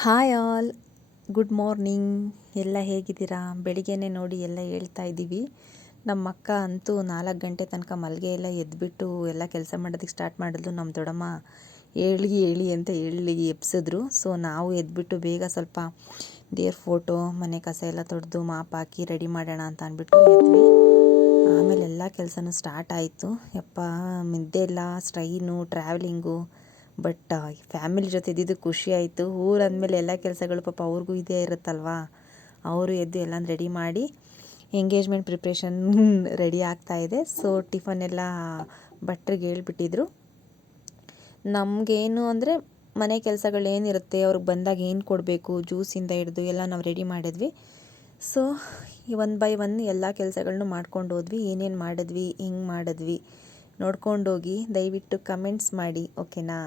Hi all, good morning. ಎಲ್ಲ ಹೇಗಿದ್ದೀರಾ? ಬೆಳಿಗ್ಗೆನೇ ನೋಡಿ ಎಲ್ಲ ಹೇಳ್ತಾ ಇದ್ದೀವಿ. ನಮ್ಮ ಅಕ್ಕ ಅಂತೂ 4 ಗಂಟೆ ತನಕ ಮಲ್ಗೆ ಎಲ್ಲ ಎದ್ಬಿಟ್ಟು ಎಲ್ಲ ಕೆಲಸ ಮಾಡೋದಕ್ಕೆ ಸ್ಟಾರ್ಟ್ ಮಾಡಿದ್ಲು. ನಮ್ಮ ದೊಡ್ಡಮ್ಮ ಹೇಳಿ ಅಂತ ಎಬ್ಸಿದ್ರು. ಸೊ ನಾವು ಎದ್ಬಿಟ್ಟು ಬೇಗ ಸ್ವಲ್ಪ ದೇವ್ರ ಫೋಟೋ, ಮನೆ ಕಸ ಎಲ್ಲ ತೊಳೆದು ಮಾಪ್ ಹಾಕಿ ರೆಡಿ ಮಾಡೋಣ ಅಂತ ಅಂದ್ಬಿಟ್ಟು ಎದ್ವಿ. ಆಮೇಲೆ ಎಲ್ಲ ಕೆಲಸನೂ ಸ್ಟಾರ್ಟ್ ಆಯಿತು. ಯಪ್ಪ, ನಿದ್ದೆ ಇಲ್ಲ, ಸ್ಟ್ರೈನು, ಟ್ರಾವೆಲಿಂಗು. ಬಟ್ ಫ್ಯಾಮಿಲಿ ಜೊತೆ ಇದ್ದಿದ್ದು ಖುಷಿ ಆಯಿತು. ಊರಂದಮೇಲೆ ಎಲ್ಲ ಕೆಲಸಗಳು ಪಾಪ ಅವ್ರಿಗೂ ಇದೇ ಇರುತ್ತಲ್ವಾ. ಅವರು ಎದ್ದು ಎಲ್ಲ ರೆಡಿ ಮಾಡಿ ಎಂಗೇಜ್ಮೆಂಟ್ ಪ್ರಿಪ್ರೇಷನ್ ರೆಡಿ ಆಗ್ತಾಯಿದೆ. ಸೊ ಟಿಫನ್ ಎಲ್ಲ ಭಟ್ರಿಗೆ ಹೇಳ್ಬಿಟ್ಟಿದ್ರು. ನಮಗೇನು ಅಂದರೆ ಮನೆ ಕೆಲಸಗಳೇನಿರುತ್ತೆ, ಅವ್ರಿಗೆ ಬಂದಾಗ ಏನು ಕೊಡಬೇಕು, ಜ್ಯೂಸಿಂದ ಹಿಡಿದು ಎಲ್ಲ ನಾವು ರೆಡಿ ಮಾಡಿದ್ವಿ. ಸೊ ಒನ್ ಬೈ ಒನ್ ಎಲ್ಲ ಕೆಲಸಗಳನ್ನೂ ಮಾಡ್ಕೊಂಡು ಹೋದ್ವಿ. ಏನೇನು ಮಾಡಿದ್ವಿ, ಹೆಂಗೆ ಮಾಡಿದ್ವಿ ನೋಡ್ಕೊಂಡೋಗಿ ದಯವಿಟ್ಟು ಕಮೆಂಟ್ಸ್ ಮಾಡಿ, ಓಕೆನಾ?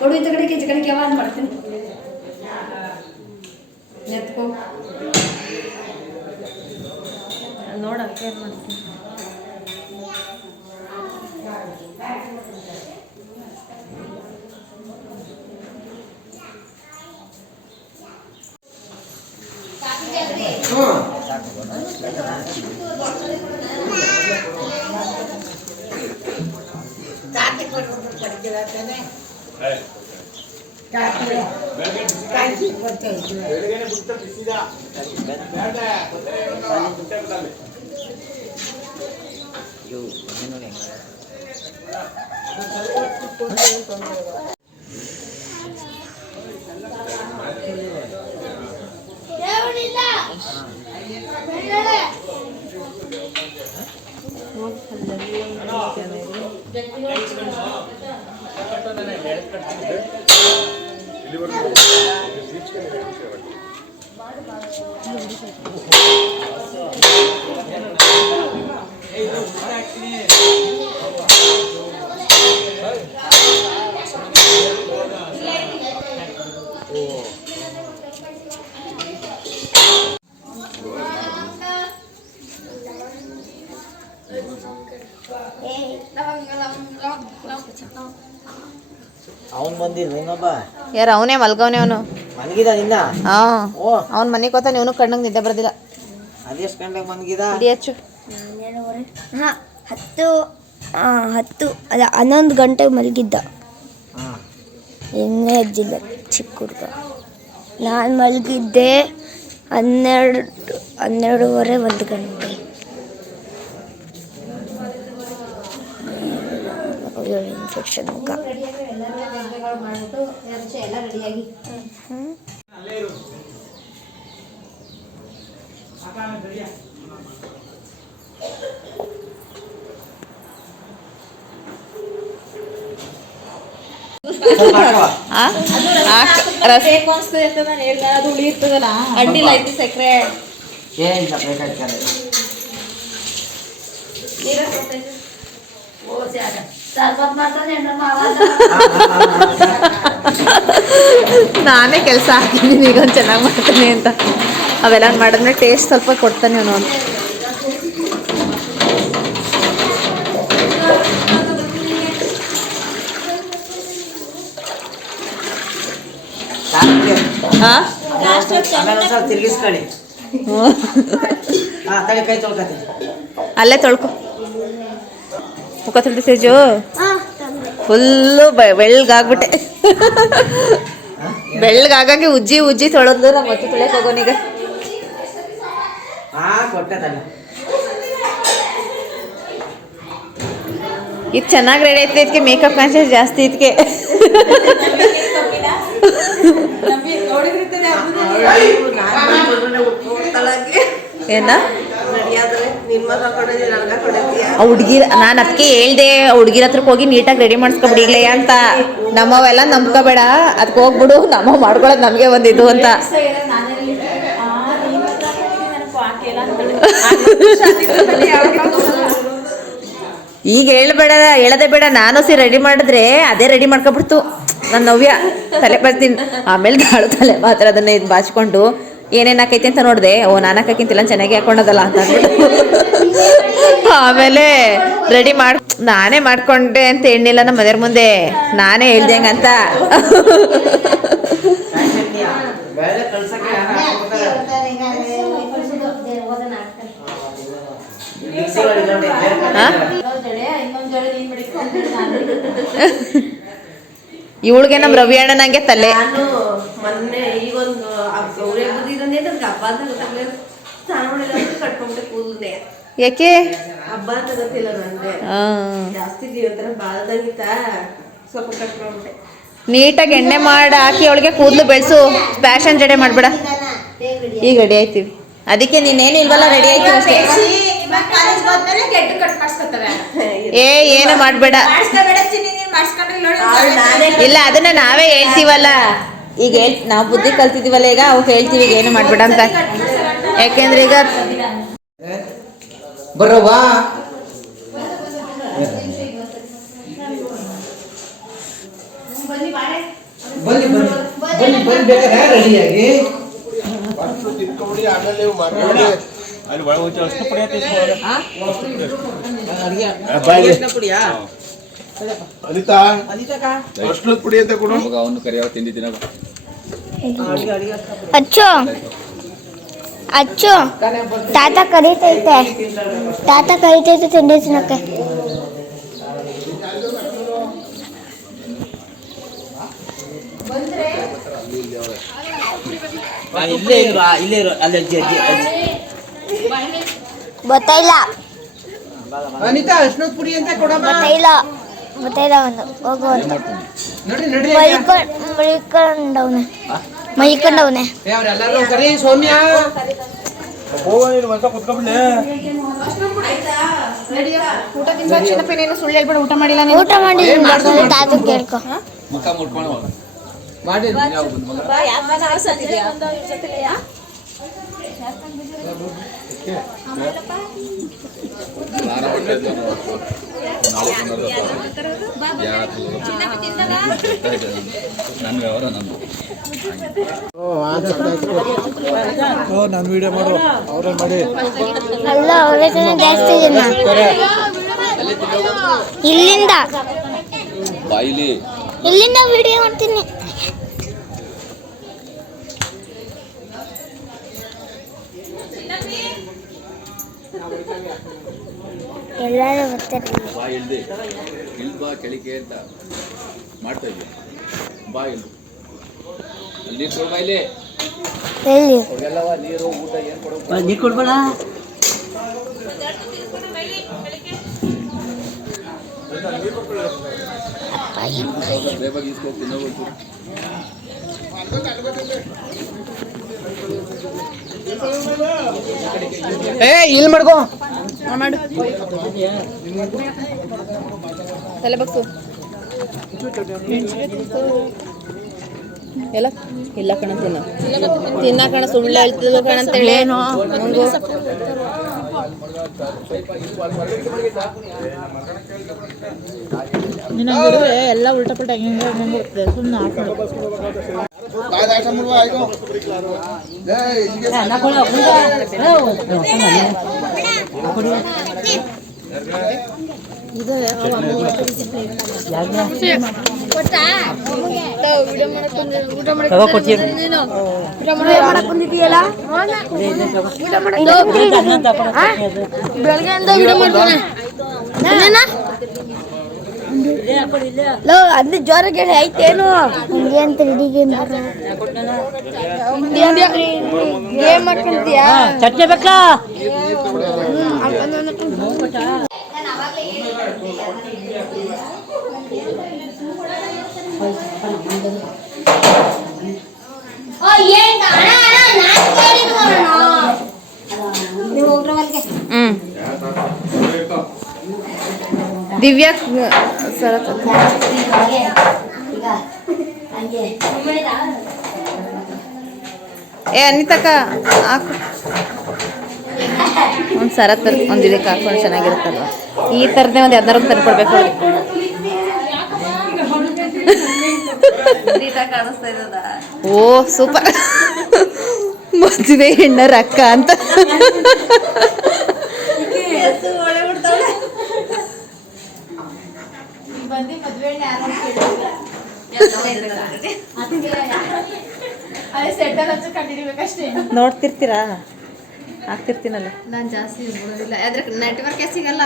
ಕೊಡು ಈ ಕಡೆಗೆ ಆವಾಜ್ ಮಾಡ್ತೀನಿ. ಎತ್ಕೋ ನೋಡ ಕೇರ್ ಮಾಡ್ತೀನಿ. ಅವನ್ ಬಂದಿಲ್ಲ ಇನ್ನೊಬ್ಬ ಯಾರು? ಅವನೇ ಮಲ್ಗವನೇ. ಅವನು ಮನ್ಗಿದ ನಿನ್ನ? ಅವ್ನ ಮನೆಗೆ ಹೋತ. ಇವನು ಕಣ್ಣಂಗೆ ನಿದ್ದೆ ಬರ್ದಿಲ್ಲ. ಅದೆಷ್ಟು ಗಂಟೆಗೆ ಮನ್ಗಿದ? ಹೆಚ್ಚು 10 ಅಲ್ಲ 11 ಗಂಟೆಗೆ ಮಲಗಿದ್ದ. ಇನ್ನೇ ಎದ್ದಿಲ್ಲ ಚಿಕ್ಕ ಹುಡುಗ. ನಾನು ಮಲಗಿದ್ದೆ 12:30 1 ಗಂಟೆ. ಇನ್ಫೆಕ್ಷನ್ ಮುಖ. ಅಡ್ಡಿಲ್ಲ ಐತಿ ಸಕ್ಕರೆ. ನಾನೇ ಕೆಲಸ ಹಾಕಿದ್ದೀನಿ ಈಗ ಒಂದು ಚೆನ್ನಾಗಿ ಮಾಡ್ತಾನೆ ಅಂತ. ಅವೆಲ್ಲ ಮಾಡಿದ್ರೆ ಟೇಸ್ಟ್ ಸ್ವಲ್ಪ ಕೊಡ್ತಾನೆ ಅವನು. ಆಮೇಲೆ ಒಂದ್ಸಲ ತಿರ್ಗಿಸ್ಕೊಳ್ಳಿ. ಹಾ ತಡಿ ಕೈ ತೊಳ್ಕತಿ. ಅಲ್ಲೇ ತೊಳ್ಕೊ. ಮುಖ ತೊಳ್ದು ಸೇಜು ಫುಲ್ಲು ಬೆಳ್ಳಗಾಗ್ಬಿಟ್ಟೆ. ಬೆಳ್ಳಗಾಗಾಗಿ ಉಜ್ಜಿ ಉಜ್ಜಿ ತೊಳೆದ್ಲು. ನಮ್ಮ ಮತ್ತೆ ತೊಳೆಯಕ್ಕೆ ಹೋಗೋನೀಗ. ಹಾ ಕೊಟ್ಟೆ ತಡಿ. ಇದು ಚೆನ್ನಾಗಿ ರೆಡಿ ಐತಿ. ಇದಕ್ಕೆ ಮೇಕಪ್ ಕಾನ್ಷಿಯಸ್ ಜಾಸ್ತಿ ಇದಕ್ಕೆ. ಏನ ಹುಡ್ಗಿರ್ ನಾನು ಅದಕ್ಕೆ ಹೇಳ್ದೆ, ಹುಡ್ಗಿರ ಹತ್ರಕ್ಕೆ ಹೋಗಿ ನೀಟಾಗಿ ರೆಡಿ ಮಾಡಿಸ್ಕೊಬಿಡಿಗ್ಲೇ ಅಂತ. ನಮ್ಮವೆಲ್ಲ ನಂಬ್ಕೋಬೇಡ, ಅದಕ್ಕೆ ಹೋಗ್ಬಿಡು, ನಮ್ಮ ಮಾಡ್ಕೊಳ್ಳೋದು ನಮಗೆ ಬಂದಿದ್ದು ಅಂತ. ಈಗ ಹೇಳದೆ ಬೇಡ. ನಾನು ರೆಡಿ ಮಾಡಿದ್ರೆ ಅದೇ ರೆಡಿ ಮಾಡ್ಕೊಬಿಡ್ತು ನನ್ನ ನವ್ಯ. ತಲೆ ಬರ್ತೀನಿ ಆಮೇಲೆ ತಲೆ ಮಾತ್ರ ಅದನ್ನ ಇದು ಬಾಚ್ಕೊಂಡು ಏನೇನು ಹಾಕೈತಿ ಅಂತ ನೋಡಿದೆ. ಓ ನಾನು ಹಾಕಕ್ಕಿಂತಿಲ್ಲ ಚೆನ್ನಾಗಿ ಹಾಕೊಂಡದಲ್ಲ ಅಂತ ಅಂದ್ಬಿಟ್ಟು ಆಮೇಲೆ ರೆಡಿ ನಾನೇ ಮಾಡ್ಕೊಂಡೆ ಅಂತ ಹೇಳಿಲ್ಲ ನಮ್ಮ ಮನೆಯವ್ರ ಮುಂದೆ. ನಾನೇ ಹೇಳ್ದೆ ಹಂಗಂತ. ಇವಳಿಗೆ ನಮ್ಮ ರವಿ ಅಣ್ಣನಂಗೆ ತಲೆ. ಮೊನ್ನೆ ಈಗೊಂದು ಗೌರಿ ಕಟ್ಕೊಂಡ್ಬಿಟ್ಟೆ ಕೂದಲೇ. ಯಾಕೆ ಹಬ್ಬ ಅಂತ ಗೊತ್ತಿಲ್ಲ ನಂಗೆ. ಜಾಸ್ತಿ ಒಂಥರ ಬಾಲ್ದಂಗಿತ್ತ, ಸ್ವಲ್ಪ ಕಟ್ಕೊಂಡ್ಬಿಟ್ಟೆ. ನೀಟಾಗಿ ಎಣ್ಣೆ ಮಾಡಿ ಹಾಕಿ ಅವಳಿಗೆ ಕೂದಲು ಬೆಳೆಸು. ಫ್ಯಾಷನ್ ಜಡೆ ಮಾಡ್ಬೇಡ. ಈಗ ರೆಡಿ ಆಯ್ತೀವಿ. ಅದಕ್ಕೆ ನೀನೇನು ಇಲ್ವಲ್ಲ, ರೆಡಿ ಆಯ್ತೀವಿ ಅಷ್ಟೇ. ಏನು ಮಾಡಬೇಡ. ಇಲ್ಲ ಅದನ್ನ ನಾವೇ ಹೇಳ್ತೀವಲ್ಲ. ಈಗ ನಾವು ಬುದ್ಧಿ ಕಲ್ತಿದೀವಲ್ಲ, ಈಗ ಅವು ಹೇಳ್ತೀವಿ ಈಗ ಏನು ಮಾಡಬೇಡ ಅಂತ. ಯಾಕೆಂದ್ರೆ ಈಗ ಬರೋವಾ ಬನ್ನಿ ಬನ್ನಿ ಬನ್ನಿ ಬನ್ನಿ ಬೇಕಾದ್ರೆ ರೆಡಿಯಾಗಿ ಅಲ್ಲಿ ಒಳಗೆ ಹೋಗಿ ಅಷ್ಟು ಪುಡಿ ಅನಿತಾ ಅಷ್ಟು ಪುಡಿ ಅಂತ ಕೊಡು. ಅವನು ಕರಿಯೋ ತಿಂಡಿ ತಿನ್ನ ಅಚ್ಚು ಅಚ್ಚು ತಾತ ಕರೀತೈತೆ ತಿಂಡಿ ತಿನ್ನಕ್ಕೆ. ಇಲ್ಲೇ ಇರು ಅಲ್ಲಿ ಅಜ್ಜಿ ಅಜ್ಜಿ ಅಜ್ಜಿ ಗೊತ್ತಾಯಿಲ್ಲ ಅನಿತಾ ಅರ್ಶಿನದ ಪುಡಿ ಅಂತ ಕೊಡಮ್ಮ. ಗೊತ್ತಾಯಿಲ್ಲ ಒಂದು ಹೋಗು ಅಂತ. ನಡಿ ನಡಿ ಮೈಕೊಂಡವನೆ ಅವರೆಲ್ಲರೂ ಕರಿ. ಸೌಮ್ಯ ಹೋಗ ನೀನು ಒಂದ್ಸ ಕುತ್ಕೊಂಡ್ಬಿಡ್ಲೆ. ಊಟ ತಿನ್ಬೇಕು. ಸುಳ್ಳು ಹೇಳ್ಬೇಡ, ಊಟ ಮಾಡಿಲ್ಲ. ಊಟ ಮಾಡಿ ತಾತ ಕೇಳ್ಕೊ. ಮುಖ ಮುಟ್ಕೊಂಡು ಮಾಡಿ ನಾನು ವಿಡಿಯೋ ಮಾಡು, ಅವರೇ ಮಾಡಿ. ಅಲ್ಲ ಅವರೇ ಜಾಸ್ತಿ ಜನ ಇಲ್ಲಿಂದ ವಿಡಿಯೋ ಮಾಡ್ತೀನಿ. ಎಲ್ಲರೂ ಬರ್ತಾರೆ. ಬಾ ಇಲ್ದೆ ಬಾ ಕೆಳಿಕೆ ಅಂತ ಮಾಡ್ತಾ ಇದ್ವಿ. ಬಾ ಇಲ್ದು ಅಲ್ಲಿ ನೀರು ಕೊಡು. ಬಾ ಇಲ್ಲಿ ಅವ್ರಿಗೆಲ್ಲವ ನೀರು ಊಟ ಏನು ಕೊಡೋದು. ನೀರು ಕೊಡ್ಬೇಡ. ಬೇಗ ಇಸ್ಕೋಗ್ತೀನಿ ಹೋಗ್ತು. ಇಲ್ಲಿ ಮಾಡ್ಕೋ ಮಾಡು. ತಲೆ ಬಗ್ಸು. ಎಲ್ಲ ಇಲ್ಲ ಕಣ ತಿನ್ನ ಕಣ. ಸುಳ್ಳು ಹೇಳ್ತಿದ್ಲು ಕಣ ಅಂತೇಳಿ ಎಲ್ಲ ಉಲ್ಟಾ ಪಲ್ಟ ಹೆಂಗೆ ಬರ್ತದೆ. ಸುಮ್ಮನೆ ಬೆಳಗ್ಗೆಯಿಂದ ವಿಡಿಯೋ ಮಾಡ್ತಾನೆ ಅದ್ ಜ್ವರ ಗಿಡ ಐತೇನು ಇಂಡಿಯನ್ 3D ಗೇಮ್ ಗೇಮ್ ಮಾಡ್ಕೊಂತೀಯಾ ಚಟ್ನಿ ಬೇಕಾ ದಿವ್ಯಾ ಸರ ಏ ಅನಿತಕ್ಕ ಹಾಕು ಒಂದು ಸರ ಒಂದು ಇದಕ್ಕೆ ಹಾಕೊಂಡು ಚೆನ್ನಾಗಿರುತ್ತಲ್ವ ಈ ಥರದೇ ಒಂದು ಯಾವ್ದಾರು ತಂದ್ಕೊಡ್ಬೇಕು ಓ ಸೂಪರ್ ಮದುವೆ ಹೆಣ್ಣರ ಅಕ್ಕ ಅಂತ ನೋಡ್ತಿರ್ತೀರಾ ಹಾಕ್ತಿರ್ತೀನಲ್ಲ ನಾನು ಜಾಸ್ತಿ ನೋಡೋದಿಲ್ಲ ಅದ್ರ ನೆಟ್ವರ್ಕ್ ಸಿಗಲ್ಲ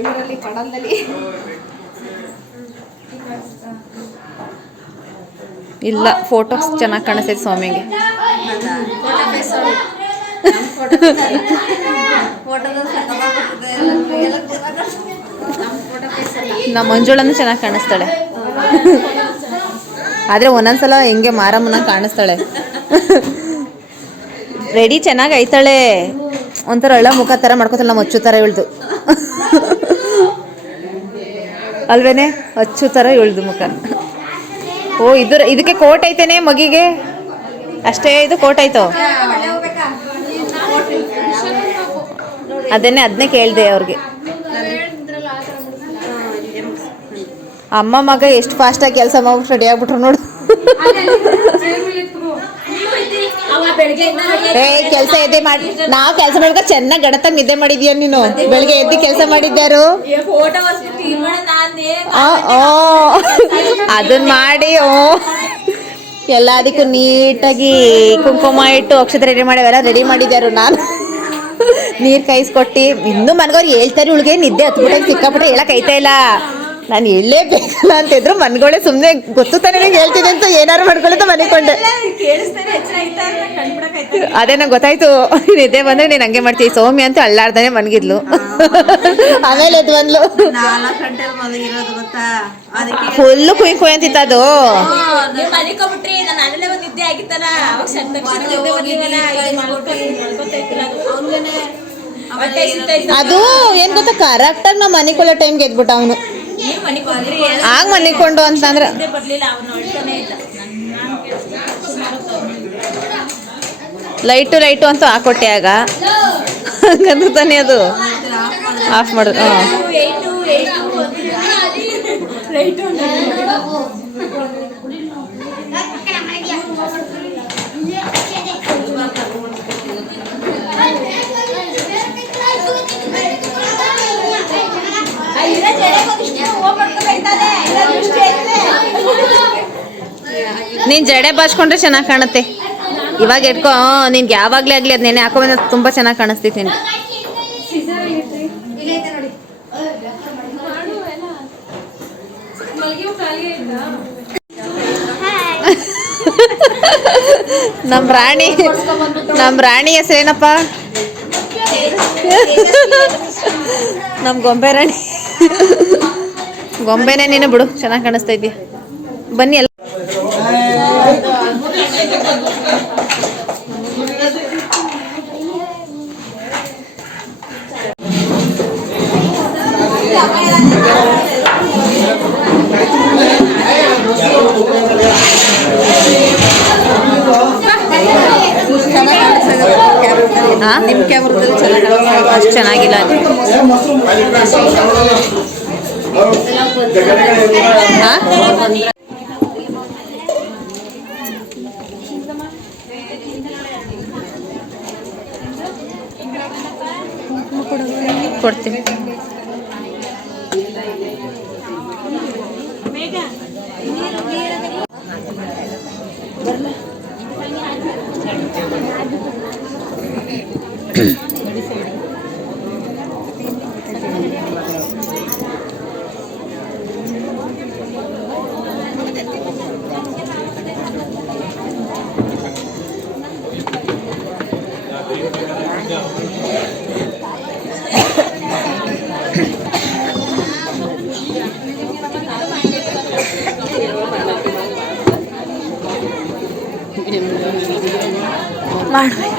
ಇದರಲ್ಲಿ ಕಡಲದಲ್ಲಿ ಇಲ್ಲ ಫೋಟೋಸ್ ಚೆನ್ನಾಗಿ ಕಾಣಿಸ್ತೈತೆ ಸ್ವಾಮಿಗೆ ನಮ್ಮ ಮಂಜುಳನ್ನು ಚೆನ್ನಾಗಿ ಕಾಣಿಸ್ತಾಳೆ ಆದರೆ ಒಂದೊಂದ್ಸಲ ಹೆಂಗೆ ಮಾರಮ್ಮನ ಕಾಣಿಸ್ತಾಳೆ ರೆಡಿ ಚೆನ್ನಾಗಿ ಐತಾಳೆ ಒಂಥರ ಹಳ್ಳ ಮುಖ ಥರ ಮಾಡ್ಕೊತಾಳೆ ನಮ್ಮ ಅಚ್ಚು ಥರ ಇಳ್ದು ಅಲ್ವೇನೆ ಅಚ್ಚು ಥರ ಇಳ್ದು ಮುಖ ಓ ಇದಕ್ಕೆ ಕೋಟ್ ಐತೇನೆ ಮಗಿಗೆ ಅಷ್ಟೇ ಇದು ಕೋಟ್ ಆಯ್ತು ಅದನ್ನೇ ಕೇಳಿದೆ ಅವ್ರಿಗೆ ಅಮ್ಮ ಮಗ ಎಷ್ಟು ಫಾಸ್ಟಾಗಿ ಕೆಲಸ ಮಾಡ್ಬಿಟ್ಟು ರೆಡಿ ಆಗ್ಬಿಟ್ರು ನೋಡು ಕೆಲಸ ಎದ್ದೆ ಮಾಡಿ ನಾವು ಕೆಲಸ ಮಾಡ್ಕ ಚೆನ್ನಾಗಿ ಗಡತಾಗ ನಿದ್ದೆ ಮಾಡಿದ್ಯಾ ನೀನು ಬೆಳಿಗ್ಗೆ ಎದ್ದು ಕೆಲಸ ಮಾಡಿದ್ದಾರು ಅದನ್ನ ಮಾಡಿ ಎಲ್ಲದಕ್ಕೂ ನೀಟಾಗಿ ಕುಂಕುಮ ಇಟ್ಟು ಅಕ್ಷತೆ ರೆಡಿ ಮಾಡ್ಯಾವೆಲ್ಲ ರೆಡಿ ಮಾಡಿದ್ಯಾರು ನಾನು ನೀರು ಕಾಯಿಸ್ಕೊಟ್ಟು ಇನ್ನೂ ಮನ್ಗವ್ರು ಹೇಳ್ತಾರೆ ಇವಳಿಗೆ ನಿದ್ದೆ ಹತ್ಬಿಟ್ಟಾಗ ಸಿಕ್ಕಾಬಿಟ್ಟೆ ಹೇಳಕ್ ಐತಾ ಇಲ್ಲ ನಾನು ಹೇಳಲೇಬೇಕಲ್ಲ ಅಂತಿದ್ರು ಮನ್ಗಳೇ ಸುಮ್ಮನೆ ಗೊತ್ತು ತಾನೇ ನಂಗೆ ಹೇಳ್ತಿದ್ದೆ ಅಂತ ಏನಾರು ಮಾಡ್ಕೊಳ್ಳೋದು ಮನೆಕೊಂಡೆ ಅದೇ ನಂಗೆ ಗೊತ್ತಾಯ್ತು ನಿದ್ದೆ ಬಂದ್ರೆ ನೀನು ಹಂಗೆ ಮಾಡ್ತೀವಿ ಸೌಮ್ಯ ಅಂತ ಅಳ್ಳಾಡ್ದಾನೆ ಮನ್ಗಿದ್ಲು ಆಮೇಲೆ ಎದ್ದು ಬಂದ್ಲು ಫುಲ್ಲು ಕುಯ್ ಅಂತಿತ್ತು ಅದು ಅದು ಏನ್ ಗೊತ್ತಾ ಕರೆಕ್ಟಾಗಿ ನಾವು ಮನಿಕೊಳ್ಳೋ ಟೈಮ್ಗೆ ಎದ್ಬಿಟ್ಟ ಅವನು ಆಗ ಮನಿಕೊಂಡು ಅಂತಂದ್ರೆ ಲೈಟು ಅಂತ ಹಾಕೊಟ್ಟೆ ಆಗ ಹಂಗಂದ್ರೆ ತಾನೇ ಅದು ಆಫ್ ಮಾಡೋದು ನೀನ್ ಜಡೆ ಬಾಚ್ಕೊಂಡ್ರೆ ಚೆನ್ನಾಗಿ ಕಾಣುತ್ತೆ ಇವಾಗ ಎಡ್ಕೊ ನಿನ್ಗೆ ಯಾವಾಗ್ಲೇ ಆಗ್ಲಿ ಅದ್ ನೆನೆ ಹಾಕೋ ಬಂದ್ರೆ ತುಂಬಾ ಚೆನ್ನಾಗಿ ಕಾಣಿಸ್ತೈತಿ ನಿನ್ಗೆ ನಮ್ ರಾಣಿ ಹೆಸರೇನಪ್ಪ ನಮ್ ಗೊಂಬೆ ರಾಣಿ ಗೊಂಬೆನೇ ನೀನು ಬಿಡು ಚೆನ್ನಾಗಿ ಕಾಣಿಸ್ತಾ ಇದೀಯ ಬನ್ನಿ ಎಲ್ಲ ನಿಮ್ಮ ಕ್ಯಾಮ್ರಾದಲ್ಲಿ ಚೆನ್ನಾಗಿ ಅಷ್ಟು ಚೆನ್ನಾಗಿಲ್ಲ ಅದು ಕೊಡ್ತೀನಿ ಮಾಡ್ಬೇಕು.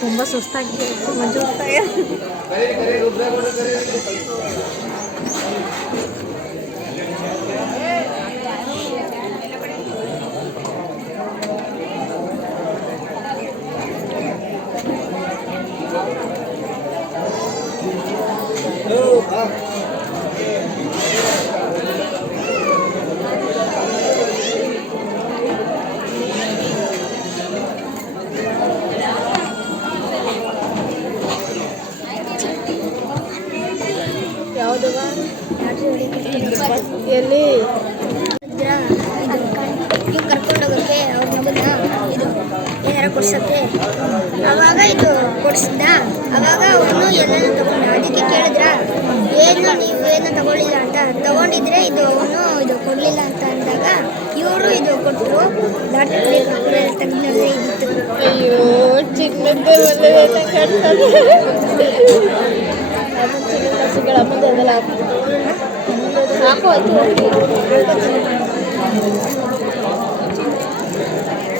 ತುಂಬ ಸುಸ್ತಾಗಿ ಮಂಜು ಎಲ್ಲಿ ಹಿಂಗೆ ಕರ್ಕೊಂಡೋಗಕ್ಕೆ ಅವ್ರ ಮಗನ ಇದು ಏನಾರ ಕೊಡ್ಸಕ್ಕೆ ಅವಾಗ ಇದು ಕೊಡಿಸಿದ್ದ. ಅವಾಗ ಅವನು ಎಲ್ಲನೂ ತಗೊಂಡ. ಅದಕ್ಕೆ ಕೇಳಿದ್ರ ಏನು ನೀವೇನು ತಗೊಳ್ಳಿಲ್ಲ ಅಂತ. ತಗೊಂಡಿದ್ರೆ ಇದು ಅವನು ಇದು ಕೊಡಲಿಲ್ಲ ಅಂತ ಅಂದಾಗ ಇವರು ಇದು ಕೊಟ್ಟರು. ದಾಟಲ್ಲಿ ತೆಗೆದ್ರೆ ಇದಿತ್ತು. ಅಯ್ಯೋ ಚಿನ್ನದ್ದೇ ಒಳ್ಳೆದೆಲ್ಲ ಕಟ್ತದೆ. ಚಿನ್ನ ಮುಂದೆ ಅದೆಲ್ಲ ಹಾಕು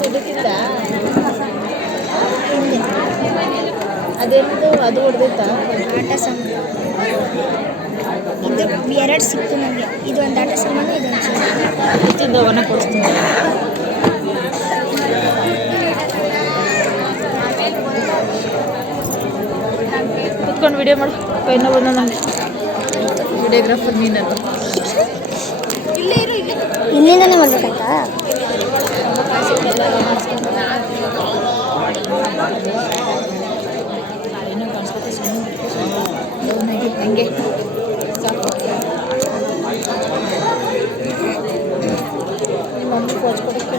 ಸಿಡುತ್ತಿದ್ದ ಅದೇನದು ಅದು ಹೊಡೆದಿತ್ತ ಆಟ ಸಾಮಾನು ಇದು 2 ಸಿಕ್ತು ನನಗೆ. ಇದು ಒಂದು ಆಟ ಸಾಮಾನು, ಇದೊಂದು ಹೆಚ್ಚಿದ್ದು ಅವನ್ನ ಕೊಡಿಸ್ತೀನಿ. ಕುತ್ಕೊಂಡು ವಿಡಿಯೋ ಮಾಡು. ಕೈನ ಬಂದ ನನಗೆ ವಿಡಿಯೋಗ್ರಾಫರ್ ನೀನಲ್ಲ. ಇಲ್ಲಿಂದನೇ ಮಾಡ್ಬೇಕಾಯ್ತಾ? ಹಂಗೆ ನಿಮ್ಮ ಮಮ್ಮಿ ಪೋಚ್ ಕೊಡಕ್ಕೆ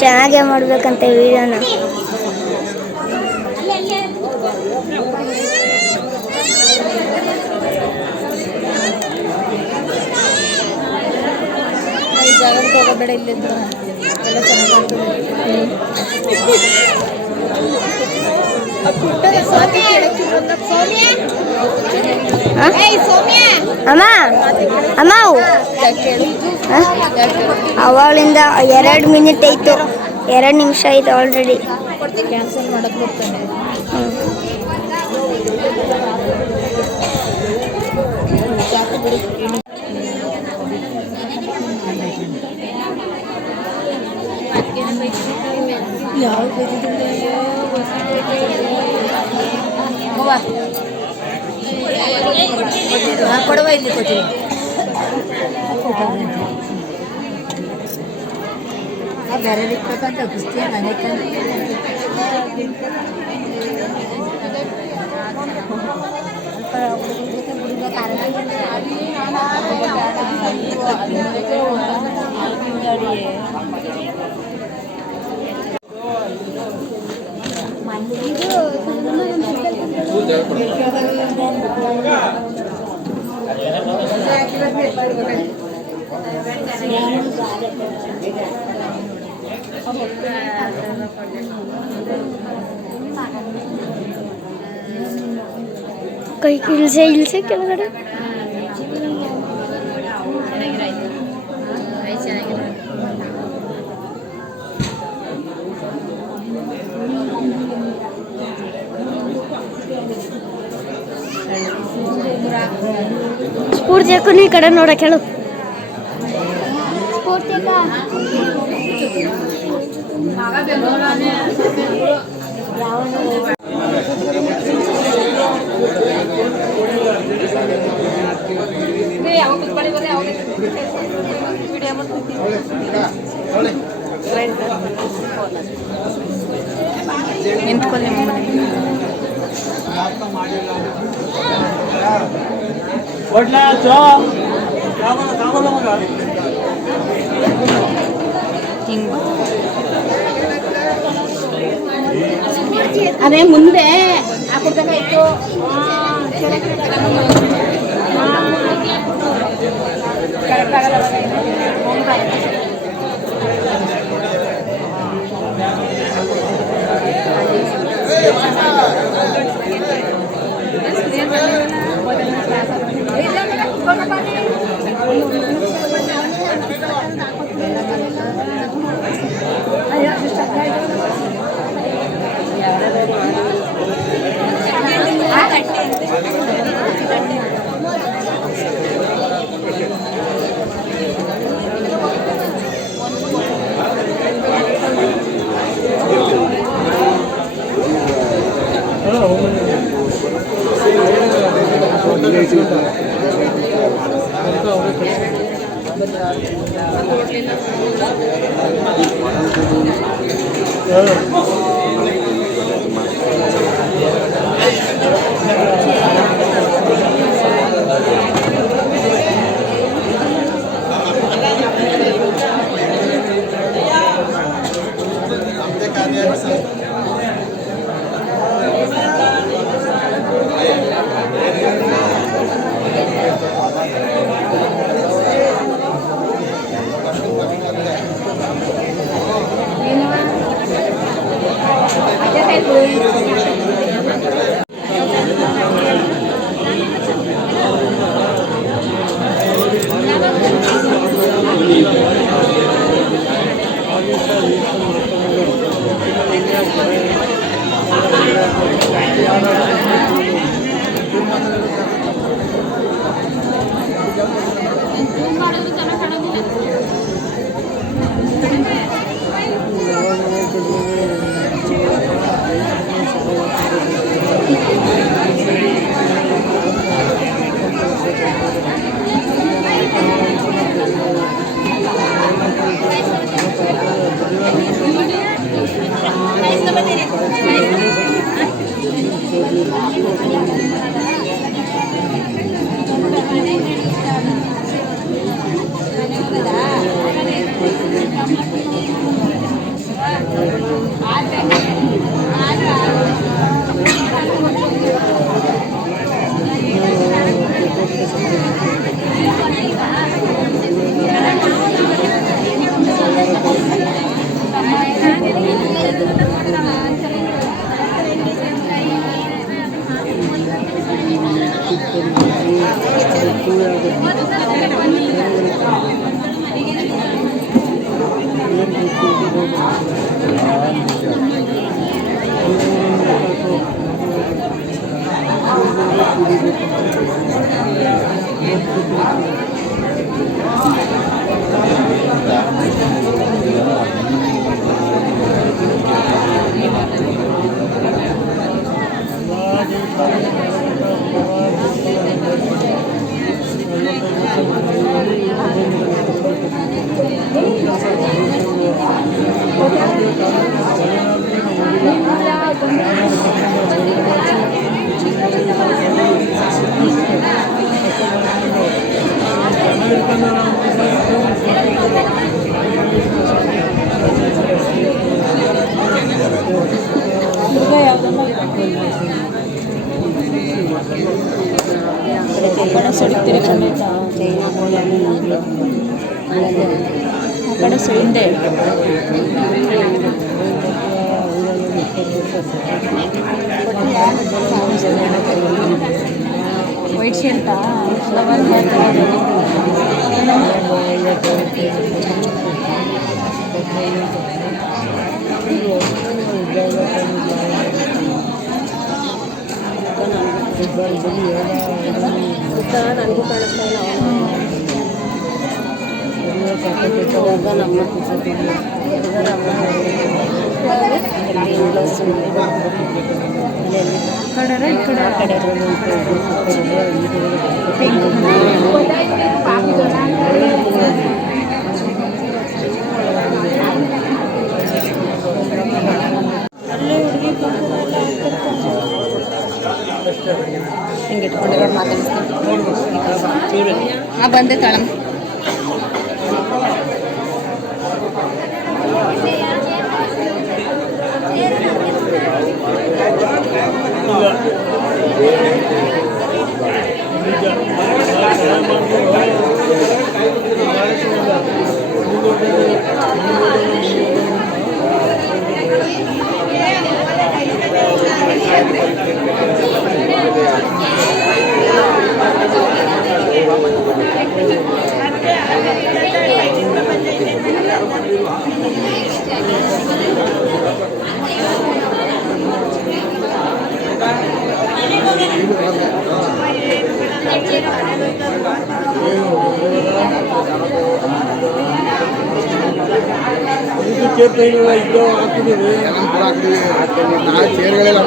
ಚೆನ್ನಾಗೇ ಮಾಡ್ಬೇಕಂತೆ ವಿಡಿಯೋನ. ಈ ಜಾಗಕ್ಕೆ ಹೋಗಬೇಡ, ಇಲ್ಲಿದ್ದು ಎಲ್ಲ ಚೆನ್ನಾಗಿ ಅಮ್ಮ ಅಮ್ಮ ಅವಳಿಂದ 2 ಮಿನಿಟ್ ಆಯ್ತು, 2 ನಿಮಿಷ ಆಯ್ತು ಆಲ್ರೆಡಿ. ಕ್ಯಾನ್ಸಲ್ ಮಾಡಕ್ ಹೋಗ್ತಾನೆ. ಕೊಡವ ಇಲ್ಲಿ ಕೊಟ್ಟಿಲ್ಲ. ಬೇರೆ ಇಟ್ಬೇಕಂತ ಕುಸ್ತಿ ಮನೆ ಕೈ ಇಲ್ಸೆ ಕೆಳಗಡೆ. ಸ್ಫೂರ್ತಿ ಹಾಕು, ನೀ ಕಡೆ ನೋಡಕ್ಕೆ ಹೇಳು. ಸ್ಫೂರ್ತಿ ನಿಂತ್ಕೊಳ್ಳಿ ಅದೇ ಮುಂದೆ ಹಾಕೊಡ್ಬೇಕಾಯ್ತು. ವೈಟ್ ಶರ್ಟಾ ಫ್ಲವರ್ ನನಗೂ ಕಾಣಿಸ್ತಾ ಹಿಂಗೆ ಇಟ್ಕೊಂಡಿರೋ ಮಾತಾಡಿಸ್ತೀನಿ. ಬಂದೆ ತಾಳಮ್ಮ. ಚೇರ್ಗಳೆಲ್ಲ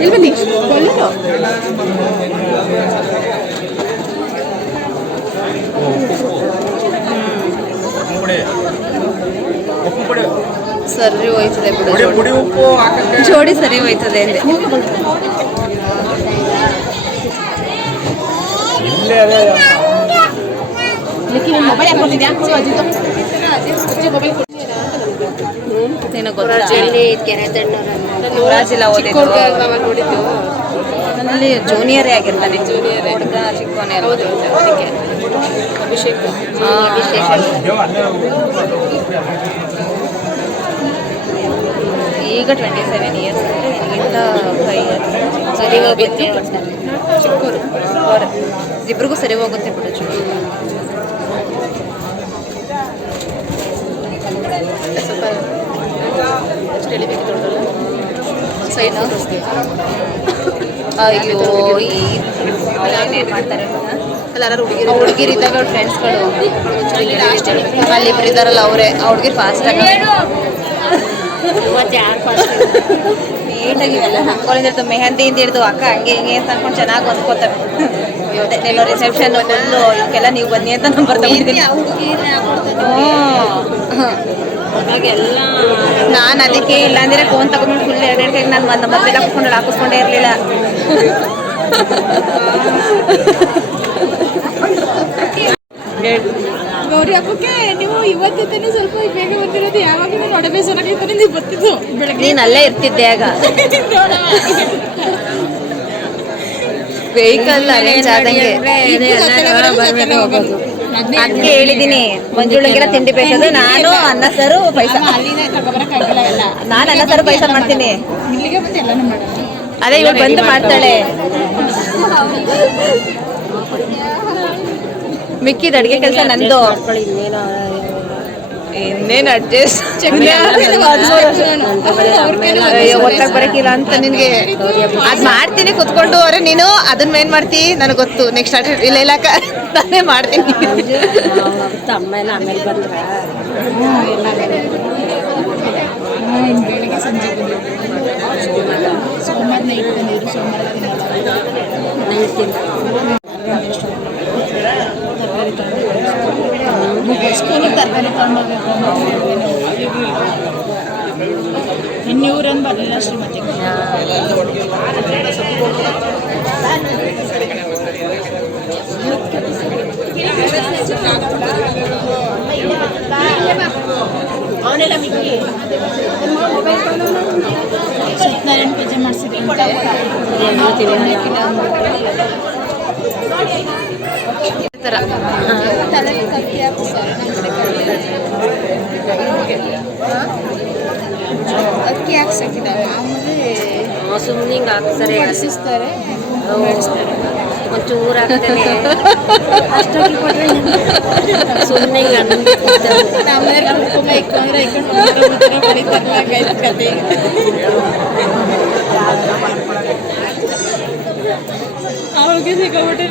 ಇಲ್ಲಿ ಬನ್ನಿ ಸರಿ ಹೋಯ್ತದೆ ಬಿಡು, ಜೋಡಿ ಸರಿ ಹೋಯ್ತದೆ ಅಂದೆ. ಏನೋ ರಾಜಿಲ್ಲ ಓದಿದ್ದು ನನ್ನಲ್ಲಿ ಜೂನಿಯರೇ ಆಗಿರ್ತಾನೆ, ಹುಡುಗ ಚಿಕ್ಕವನೇ ಅದಕ್ಕೆ ಅಭಿಷೇಕ್. ಈಗ 27 ಇಯರ್ಸ್, ನನಗಿಂತ 5 ಇಯರ್ಸ್ ಸರಿ ಹೋಗುತ್ತೆ. ಚಿಕ್ಕವರು ಅವರೇ, ಇಬ್ರಿಗೂ ಸರಿ ಹೋಗುತ್ತೆ ಬಿಡು. ಎಷ್ಟು ಎಳಿಬೇಕು ದೊಡ್ಡಲ್ಲ ಸೈಡ್ ಅಯ್ಯೋ ಈ ಮಾಡ್ತಾರೆ ಹುಡುಗಿರು ಇದ್ದಾಗ ಅವ್ರ ಫ್ರೆಂಡ್ಸ್ಗಳು ಅಲ್ಲಿ ಇಬ್ರು ಇದ್ದಾರಲ್ಲ ಅವರೇ ಆ ಹುಡುಗಿರು ಫಾಸ್ಟ್ ಆಗಿ ನೀಟಾಗಿ ಹಾಕೊಂಡಿರ್ತು ಮೆಹಂದಿಯಿಂದ ಹಿಡಿದು ಅಕ್ಕ ಹಂಗೆ ಹಿಂಗೆ ಅಂತ ಅನ್ಕೊಂಡು ಚೆನ್ನಾಗಿ ಹೊಂದ್ಕೋತಾರೆ. ಏನೋ ರಿಸೆಪ್ಷನ್ ಫುಲ್ಲು ಇವಕ್ಕೆಲ್ಲ ನೀವು ಬನ್ನಿ ಅಂತ ನಂಬರ್ ತಗೊಂಡಿದ್ದೀನಿ. ನಾನು ಅದಕ್ಕೆ ಇಲ್ಲಾಂದ್ರೆ ಫೋನ್ ತಗೊಂಡು ಫುಲ್ ಎರಡೆರಡು ಕೈಗೆ ನಾನು ಮೊದಲೆಲ್ಲ ಹಾಕಿಸ್ಕೊಂಡೇ ಇರಲಿಲ್ಲ. ಗೌರಿ ಹಬ್ಬಕ್ಕೆ ನೀವು ಇವತ್ತಿಂದನೇ ಸ್ವಲ್ಪ ಬೇಗ ಬಂದಿರೋದು. ಯಾವಾಗ ನೋಡ ಬೇಸರಾಗಿರ್ತಾನೆ ನೀವು ಬರ್ತಿದ್ದು ಬೆಳಗ್ಗೆ. ನೀನು ಅಲ್ಲೇ ಇರ್ತಿದ್ದೆ ಆಗ. ವೆಹಿಕಲ್ ಅರೇಂಜ್ ಆದಂಗೆ ಅದಕ್ಕೆ ಹೇಳಿದ್ದೀನಿ. ಮಂಜುಳಿಗೆಲ್ಲ ತಿಂಡಿ ಬೇಯಿಸೋದು ನಾನು, ಅನ್ನ ಸಾರು ಪೈಸ. ನಾನು ಅನ್ನ ಸಾರು ಪೈಸ ಮಾಡ್ತೀನಿ. ಇಲ್ಲಿಗೆ ಬಂದು ಎಲ್ಲಾನು ಮಾಡೋದು. ಅದೇ ಇವಳು ಬಂದು ಮಾಡ್ತಾಳೆ. ಮಿಕ್ಕಿದ ಅಡುಗೆ ಕೆಲಸ ನಂದು. ಇನ್ನೇನು ಅಡ್ಜಸ್ಟ್ ಒಟ್ಟಾಗ ಬರಕಿಲ್ಲ ಅಂತ ನಿನಗೆ ಅದು ಮಾಡ್ತೀನಿ ಕುತ್ಕೊಂಡು. ಅವ್ರೆ ನೀನು ಅದನ್ನ ಮೇನ್ ಮಾಡ್ತಿ ನನಗೆ ಗೊತ್ತು. ನೆಕ್ಸ್ಟ್ ಇಲ್ಲ ಇಲ್ಲಕ್ಕ ನಾನೇ ಮಾಡ್ತೀನಿ. ಅಮ್ಮ ಎಲ್ಲ ಆಮೇಲೆ ಬಂದ್ರೆ ಬೆಳಗ್ಗೆ ಸಂಜೆ ಸೋಮವಾರ ನೈಟ್ ಬಂದಿದ್ರು. ಸೋಮವಾರ ನೈಟ್ ಸ್ಕೂಲಿಗೆ ತರಕಾರಿ ತಗೊಂಡೋಗ್ಬೇಕು. ಇನ್ನೂರನ್ನು ಬರಲಿಲ್ಲ ಶ್ರೀಮತಿ. ಸತ್ಯನಾರಾಯಣ ಪೂಜೆ ಮಾಡಿಸಿದ್ವಿ. ಅಕ್ಕಿ ಹಾಕ್ಸಕ್ಕಿದ್ದಾವೆ. ಆಮೇಲೆ ಸುಮ್ಮನೆ ಹಿಂಗೆ ಹಾಕ್ತಾರೆ, ಹಸಿಸ್ತಾರೆ, ಒಂಚೂರು ಹಾಕ್ತಾರೆ ಅಷ್ಟಾಗಿ ಕೊಟ್ಟರೆ ಸುಮ್ಮನೆ ಆಮೇಲೆ ಕುಂಕುಮ ಇಕ್ಕೊಂಡ್ರೆ ಇಕ್ಕೊಂಡು ಬರೀತಾರಲ್ಲ ಗೈದು ಕತೆ. ಅವ್ರಿಗೆ ಸಿಕ್ಕಾಬಿಟ್ಟೆ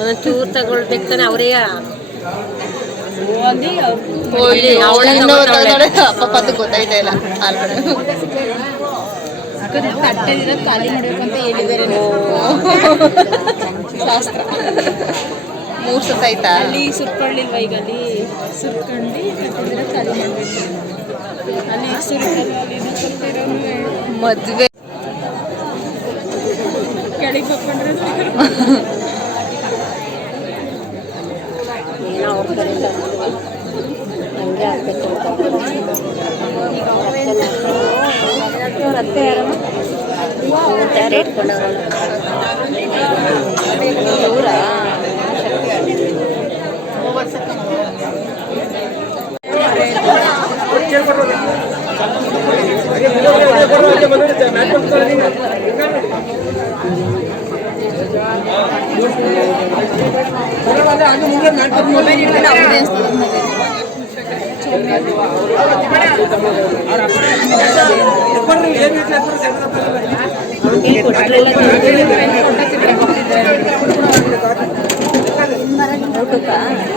ಒಂಚೂರು ತಗೊಳ್ಬೇಕು ತಾನೆ ಅವರೇ. ಗೊತ್ತಾಯ್ತಾ ಇಲ್ಲ ತಟ್ಟೆದಿರೋದು ಖಾಲಿ ಮಾಡ್ಬೇಕಂತ ಹೇಳಿದ್ದಾರೆ ಶಾಸ್ತ್ರ. 3 ಸತ ಆಯ್ತಾ? ಅಲ್ಲಿ ಸುರ್ಕೊಳ್ಳಿಲ್ವ? ಈಗ ಅಲ್ಲಿ ಸುರ್ಕೊಂಡು ತಟ್ಟೆದಿರೋದು ಖಾಲಿ ಮಾಡಬೇಕು. ಅಲ್ಲಿ ಸುರಿಕಲ್ಲ, ಅಲ್ಲಿ ಸುರ್ತಿರೋನು ಮದುವೆ ಕೆಳಗೆ ಹಾಕೊಂಡ್ರೆ ಏನೋ ಅವ್ರ ಕಡೆಯಿಂದ ಹಂಗೆ ಹಾಕ್ಬೇಕು ಅಂತ. ಅವ್ರ ಅತ್ತೆ ಯಾರಮ್ಮ ತಯಾರಿ ಇಟ್ಕೊಂಡವ್ರಲ್ಲ ಅವರ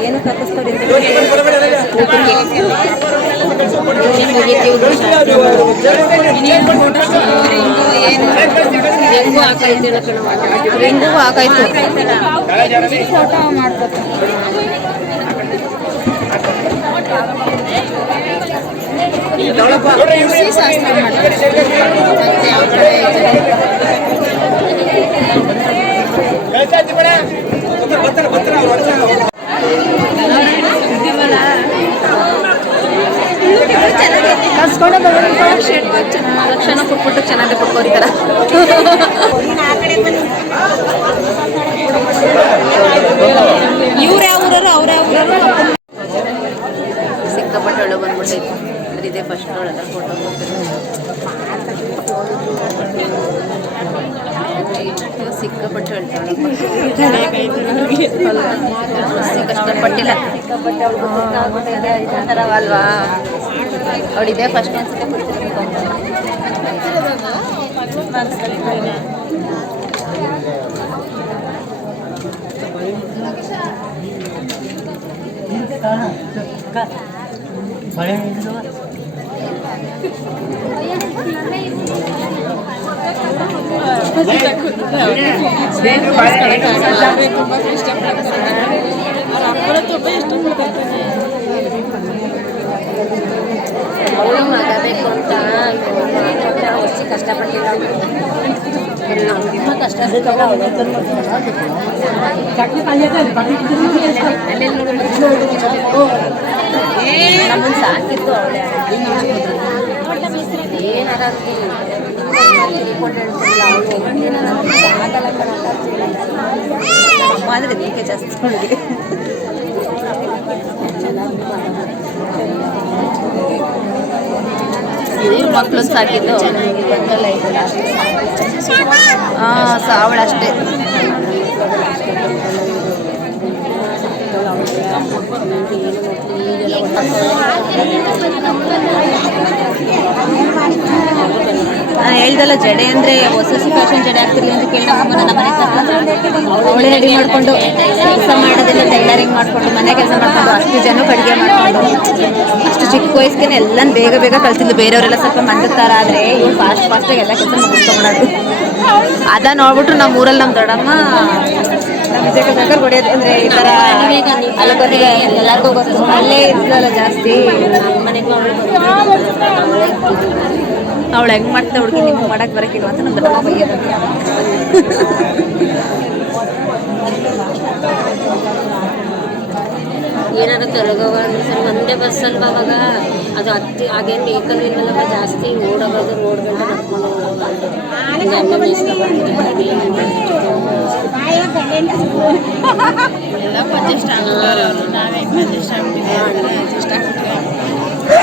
ಏನು ತಪ್ಪಿಸ್ಕೊಡಿ. ಹೆಂಗೂ ಹಾಕೈತಿ ರಿಂಗೂ ಹಾಕಾಯ್ತು. ಫೋಟೋ ಮಾಡ್ಬೋದು. ಶಾಸ್ತ್ರ ಮಾಡ್ತಾರೆ. ಲಕ್ಷಣ ಕೊಟ್ಬಿಟ್ಟು ಚೆನ್ನಾಗಿ ಕೊಟ್ಕೋರಿತಾರ. ಇವ್ರು ಯಾವ ಊರರು ಅವ್ರು ಯಾವ ಊರರು? ಸಿಕ್ಕಾಪಟ್ಟೆ ಒಳ್ಳೆ ಬಂದ್ಬಿಟ್ಟೈತಿ. ಇದೇ ಫಸ್ಟ್ ನೋಡಿದ್ರೆ ಫೋಟೋ ಸಿಕ್ಕಾಪಟ್ಟೆ ಹೇಳ್ತಾಳೆ. ಕಷ್ಟಪಟ್ಟಿಲ್ಲ ಅಲ್ವಾ? ಅವಳಿದೆ ಫಸ್ಟ್ ಅನ್ಸುತ್ತೆ. ತುಂಬ ಇಷ್ಟಪಡ್ತಾರೆ. ಅವ್ರ ಅಪ್ಪಳು ತುಂಬ ಇಷ್ಟಪಡ್ತಾರೆ. ಅವಳು ಮಗ ಬೇಕು ಅಂತ ವರ್ಷ ಕಷ್ಟಪಟ್ಟಿಲ್ಲ. ತುಂಬ ಕಷ್ಟ ನಮ್ಮನ್ನು ಸಾಕಿದ್ದು ಅವಳೇ. ಏನಾರ ಆದರೆ ಅದಕ್ಕೆ ಜಾಸ್ತಿ ಅವಳಿಗೆ ಇವ್ರ ಮಕ್ಕಳು ಸಾಕಿದ್ದು ಅವಳಷ್ಟೇ. ಹೇಳ್ದಲ್ಲ ಜಡೆ ಅಂದರೆ ಹೊಸ ಫ್ಯಾಷನ್ ಜಡೆ ಆಗ್ತಿರ್ಲಿ ಅಂತ ಕೇಳಿ ನಮ್ಮ ಮನೆ ಅವಳೇ ರೆಡಿ ಮಾಡಿಕೊಂಡು ಕೆಲಸ ಮಾಡೋದೆಲ್ಲ ಟೈಲರಿಂಗ್ ಮಾಡಿಕೊಂಡು ಮನೆ ಕೆಲಸ ಮಾಡಿಕೊಂಡು ಅಷ್ಟು ಜನ ಅಡುಗೆ ಮಾಡಿಕೊಂಡು ಅಷ್ಟು ಚಿಕ್ಕ ವಯಸ್ಸಿಗೆ ಎಲ್ಲ ಬೇಗ ಬೇಗ ಕಲ್ತಿದ್ದು. ಬೇರೆಯವರೆಲ್ಲ ಸ್ವಲ್ಪ ಮಂಡುತ್ತಾರೆ, ಆದರೆ ಇವ್ರು ಫಾಸ್ಟಾಗಿ ಎಲ್ಲ ಕೆಲಸ ಮುಗಿಸ್ಕೊಂಬಿಡೋದು. ಅದ ನೋಡ್ಬಿಟ್ರು ನಮ್ಮ ಊರಲ್ಲಿ ನಮ್ಮ ದೊಡ್ಡಮ್ಮ ನಮ್ಮ ವಿಜಯಕ್ಕೆ ಬೇಕಾದ್ರೆ ಹೊಡೆಯೋದು ಅಂದರೆ ಈ ಥರ ಅಲಗೋರಿಗೆ ಎಲ್ಲರಿಗೂ ಗೊತ್ತು. ಅಲ್ಲೇ ಇದ್ದಲ್ಲ ಜಾಸ್ತಿ. ಅವಳು ಹೆಂಗೆ ಮಾಡ್ತಾ ಹುಡುಗಿ ನಿಮ್ಗೆ ಮಾಡಕ್ಕೆ ಬರೋಕ್ಕಿಲ್ಲ ಅಂತ ನಮ್ಮ ದೊಡ್ಡಮ್ಮ ಬೈಯೋದು. ಏನಾರು ತರಗೋಗ ಸರ್ ಒಂದೇ ಬಸ್ ಅಲ್ವ ಅವಾಗ ಅದು ಹತ್ತಿ ಹಾಗೇನು ವೆಹಿಕಲ್ ಇಲ್ಲಲ್ಲ ಜಾಸ್ತಿ ಓಡೋಗೋದು ರೋಡ್ ಗಂಟೆ ನಡ್ಕೊಂಡು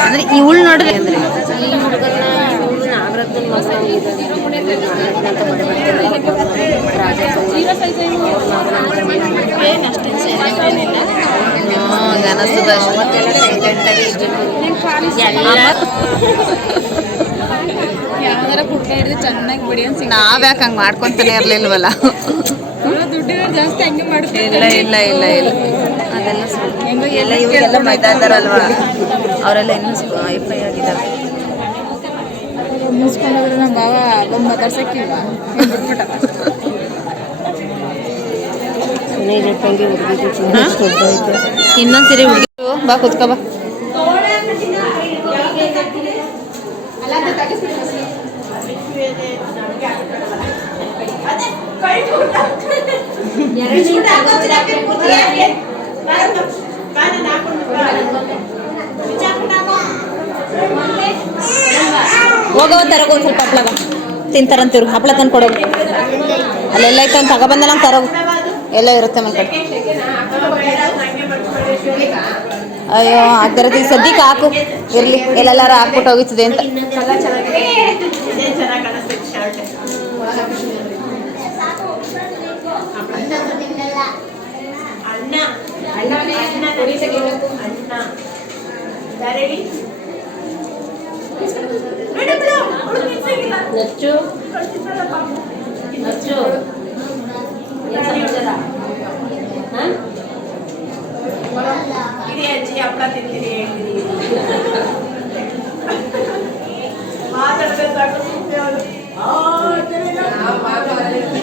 ಅಂದರೆ ಇವಳು ನೋಡ್ರಿ ಅಂದರೆ ಈ ಹುಡುಗರನ್ನ ನಾಗರತ್ನ ಮಗ ಅಂತ ಅನಿಸ್ತದ ಯಾವ್ದಾರ ಪುಟ್ಟ ಹಿಡಿದು ಚೆನ್ನಾಗಿ ಬಿಡಿ ಅಂತ ನಾವ್ಯಾಕೆ ಹಂಗೆ ಮಾಡ್ಕೊತಾನೆ ಇರಲಿಲ್ವಲ್ಲ. ದುಡ್ಡಿರೋ ಜಾಸ್ತಿ ಹಂಗೆ ಮಾಡ್ತೀವಿ. ಇಲ್ಲ ಅದೆಲ್ಲ ಸುಳ್ಳು. ಎಲ್ಲ ಇವರಿಗೆಲ್ಲ ಮೈದಾ ಇದ್ದಾರಲ್ವ, ಅವರೆಲ್ಲ ಇನ್ನೂ ಐಫೈ ಆಗಿದ್ದಾರೆ. ಮುಗಿಸ್ಕೊಂಡೋದ್ರೆ ನಮ್ಮ ಬಾವ ಬಂದು ಮಾತಾಡ್ಸಕ್ಕಿಲ್ವ ಇನ್ನೊಂದು ಸೀರೆ ಹುಡುಗಿರು ಬಾ ಕೂತ್ಕೋ ಬಾ. ಹೋಗವ ತರಗೋ ಒಂದು ಸ್ವಲ್ಪ ಹಪ್ಳ ತಿಂತಾರಂತೀವ್ರು. ಹಪ್ಳ ತಂದು ಕೊಡೋದು ಅಲ್ಲೆಲ್ಲ ಐತೆ ಅಂತ ತಗೊಬಂದ ನಂಗೆ ತರೋದು ಎಲ್ಲ ಇರುತ್ತೆ ಮನೆ ಕಡೆ. ಅಯ್ಯೋ ಅದರದ್ದು ಸದ್ಯಕ್ಕೆ ಹಾಕು ಇರಲಿ, ಎಲ್ಲೆಲ್ಲಾರ ಹಾಕ್ಬಿಟ್ಟು ಹೋಗಿತ್ತದೆ ಅಂತ. ನಚ್ಚು ನಚ್ಚು ಅಜ್ಜಿ ಹಪ್ಪಳ ತಿಂತೀನಿ ಹೇಳ್ತೀನಿ ಮಾತಾಡ್ಬೇಕು.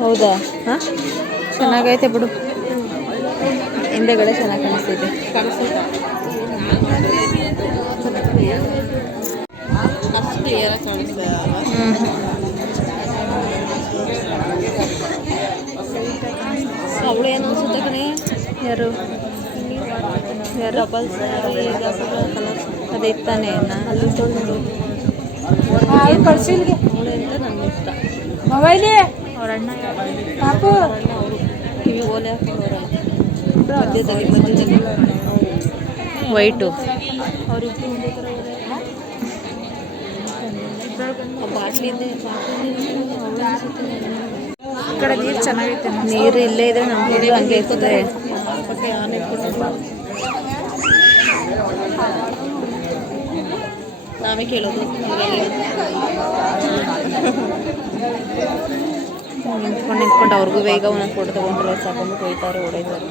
ಹೌದಾ? ಹಾಂ ಚೆನ್ನಾಗೈತೆ ಬಿಡು. ಹಿಂದೆಗಡೆ ಚೆನ್ನಾಗಿ ಕಾಣಿಸ್ತಿದೆ. ಅಷ್ಟು ಕ್ಲಿಯರಾಗಿ ಕಾಣಿಸ್ತಾ ಅವಳು ಏನು ಅನ್ಸುತ್ತೆ ಕಣೆ. ಯಾರು ಡಬಲ್ ಸ್ಯಾರಿ ಅದೇ ತಾನೇ ಅವಳು ಅಂತ ನನಗೆ ಇಷ್ಟ. ಮೊಬೈಲಿ ಅವ್ರ ಅಣ್ಣ ಪಾಪು ಕಿವಿ ಓಲೆ ಹಾಕೊಂಡವ್ರಲ್ಲ ಮಧ್ಯದಲ್ಲಿ ವೈಟು. ಅವರಿಬ್ಬರು ಒಂದೇ ಥರ ಬಾಟ್ಲಿಂದ ಅವಳು ಅನ್ಸುತ್ತೆ. ಈ ಕಡೆ ನೀರು ಚೆನ್ನಾಗೈತೆ. ನೀರು ಇಲ್ಲೇ ಇದ್ರೆ ನಮ್ಮ ಹಂಗೆ ಇರ್ತದೆ. ಆನೆ ನಾವೇ ಕೇಳೋದು ನಿಂತ್ಕೊಂಡು ಅವ್ರಿಗೂ ಬೇಗ ಒಂದೊಂದು ಫೋಟೋ ತೊಗೊಂಡ್ರೆ ಸಾಕೊಂಡ್ಬಿಟ್ಟು ಹೋಯ್ತಾರೆ ಹೊಡೈತಾರೆ.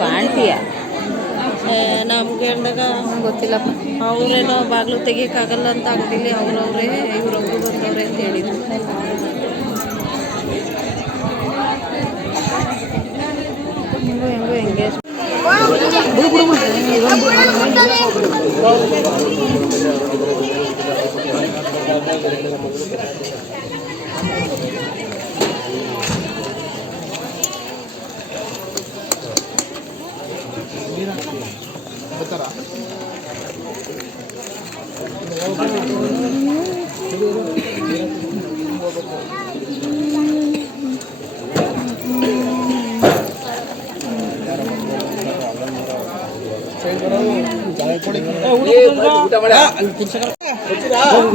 ಬಾಣ್ತೀಯ ನಮ್ಗೆ ಹೇಳಿದಾಗ ಗೊತ್ತಿಲ್ಲಪ್ಪ. ಅವರೇನೋ ಬಾಗಿಲು ತೆಗಿಯೋಕ್ಕಾಗಲ್ಲ ಅಂತ ಅಂಗಡಿಲಿ ಅವ್ರವ್ರೇ ಇವ್ರೊಬ್ರು ಬಂದವ್ರೆ ಅಂತ ಹೇಳಿದ್ರು. ಹೆಂಗೋ ಎಂಗೇಜ್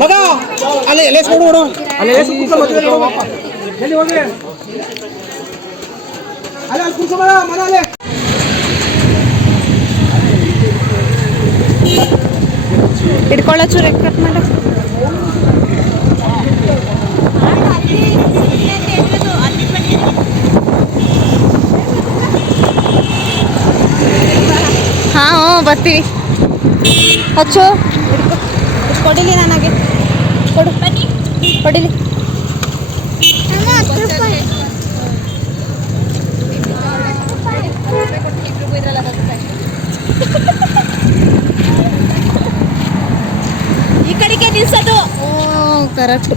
ಮಗ ಅಲ್ಲೇ ಎಲೆ ಕೊಡು ಅಲ್ಲೇ ಎಲ್ಲಿ ಹೋಗಿ ಅಲ್ಲ ಕೂರ್ಸೋ ಮರ ಅಲ್ಲೇ ಹಿಡ್ಕೊಳ್ಳೋ ಚೂರು ಕಟ್ ಮಾಡ. ಹಾಂ ಬರ್ತೀವಿ. ಹಚ್ಚು ಕೊಡಿಲಿ ನನಗೆ ಕೊಡು ಕೊಡಿಲಿ. ಈ ಕಡೆಗೆ ನಿಲ್ಸೋದು. ಕರೆಕ್ಟ್.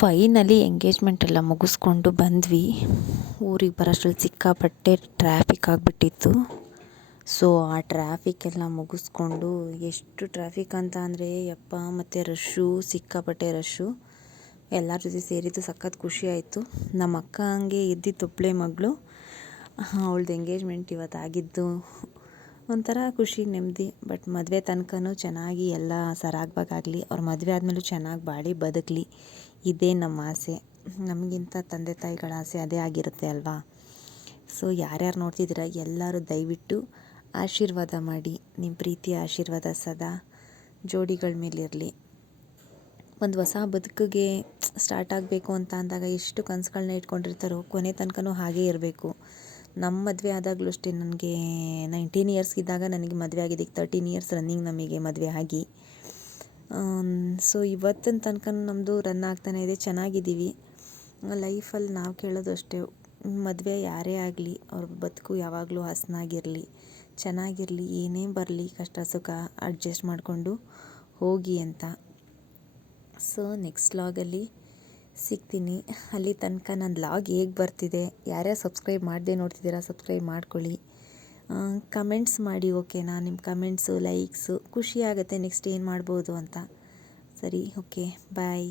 ಫೈನಲಿ ಎಂಗೇಜ್ಮೆಂಟ್ ಎಲ್ಲ ಮುಗಿಸ್ಕೊಂಡು ಬಂದ್ವಿ. ಊರಿಗೆ ಬರೋಷ್ಟ್ರಲ್ಲಿ ಸಿಕ್ಕಾಪಟ್ಟೆ ಟ್ರಾಫಿಕ್ ಆಗಿಬಿಟ್ಟಿತ್ತು. ಸೊ ಆ ಟ್ರಾಫಿಕ್ಕೆಲ್ಲ ಮುಗಿಸ್ಕೊಂಡು, ಎಷ್ಟು ಟ್ರಾಫಿಕ್ ಅಂತ ಅಂದರೆ ಯಪ್ಪ, ಮತ್ತು ರಶ್ಶು, ಸಿಕ್ಕಾಪಟ್ಟೆ ರಶ್ಶು. ಎಲ್ಲರ ಜೊತೆ ಸೇರಿದ್ದು ಸಖತ್ ಖುಷಿ ಆಯಿತು. ನಮ್ಮ ಅಕ್ಕ ಹಂಗೆ ಇದ್ದಿದ್ದು ಒಬ್ಬಳೇ ಮಗಳು. ಅವಳದ್ದು ಎಂಗೇಜ್ಮೆಂಟ್ ಇವತ್ತಾಗಿದ್ದು ಒಂಥರ ಖುಷಿ, ನೆಮ್ಮದಿ. ಬಟ್ ಮದುವೆ ತನಕನೂ ಚೆನ್ನಾಗಿ ಎಲ್ಲ ಸರಾಗವಾಗಲಿ, ಅವ್ರ ಮದುವೆ ಆದಮೇಲೂ ಚೆನ್ನಾಗಿ ಬಾಳಿ ಬದುಕಲಿ, ಇದೇ ನಮ್ಮ ಆಸೆ. ನಮಗಿಂತ ತಂದೆ ತಾಯಿಗಳ ಆಸೆ ಅದೇ ಆಗಿರುತ್ತೆ ಅಲ್ವಾ. ಸೊ ಯಾರ್ಯಾರು ನೋಡ್ತಿದ್ದೀರ ಎಲ್ಲರೂ ದಯವಿಟ್ಟು ಆಶೀರ್ವಾದ ಮಾಡಿ. ನಿಮ್ಮ ಪ್ರೀತಿಯ ಆಶೀರ್ವಾದ ಸದಾ ಜೋಡಿಗಳ ಮೇಲಿರಲಿ. ಒಂದು ಹೊಸ ಬದುಕಿಗೆ ಸ್ಟಾರ್ಟ್ ಆಗಬೇಕು ಅಂತ ಅಂದಾಗ ಎಷ್ಟು ಕನಸುಗಳನ್ನ ಇಟ್ಕೊಂಡಿರ್ತಾರೋ ಕೊನೆ ತನಕನೂ ಹಾಗೇ ಇರಬೇಕು. ನಮ್ಮ ಮದುವೆ ಆದಾಗಲೂ ಅಷ್ಟೇ, ನನಗೆ 19 ಇಯರ್ಸ್ ಇದ್ದಾಗ ನನಗೆ ಮದುವೆ ಆಗಿದ್ದಕ್ಕೆ 13 ಇಯರ್ಸ್ ರನ್ನಿಂಗ್ ನಮಗೆ ಮದುವೆ ಆಗಿ. ಸೊ ಇವತ್ತಿನ ತನಕ ನಮ್ಮದು ರನ್ ಆಗ್ತಾನೆ ಇದೆ, ಚೆನ್ನಾಗಿದ್ದೀವಿ. ಲೈಫಲ್ಲಿ ನಾವು ಕೇಳೋದು ಅಷ್ಟೇ, ಮದುವೆ ಯಾರೇ ಆಗಲಿ ಅವ್ರ ಬದುಕು ಯಾವಾಗಲೂ ಹಸನಾಗಿರಲಿ, ಚೆನ್ನಾಗಿರಲಿ, ಏನೇ ಬರಲಿ ಕಷ್ಟ ಸುಖ ಅಡ್ಜಸ್ಟ್ ಮಾಡಿಕೊಂಡು ಹೋಗಿ ಅಂತ. ಸೊ ನೆಕ್ಸ್ಟ್ ವ್ಲಾಗಲ್ಲಿ ಸಿಗ್ತೀನಿ. ಅಲ್ಲಿ ತನಕ ನನ್ನ ವ್ಲಾಗ್ ಹೇಗೆ ಬರ್ತಿದೆ, ಯಾರ್ಯಾರು ಸಬ್ಸ್ಕ್ರೈಬ್ ಮಾಡದೆ ನೋಡ್ತಿದ್ದೀರಾ ಸಬ್ಸ್ಕ್ರೈಬ್ ಮಾಡ್ಕೊಳ್ಳಿ, ಕಮೆಂಟ್ಸ್ ಮಾಡಿ. ಓಕೆನಾ? ನಿಮ್ಮ ಕಮೆಂಟ್ಸು ಲೈಕ್ಸು ಖುಷಿ ಆಗುತ್ತೆ ನೆಕ್ಸ್ಟ್ ಏನು ಮಾಡ್ಬೋದು ಅಂತ. ಸರಿ, ಓಕೆ, ಬಾಯ್.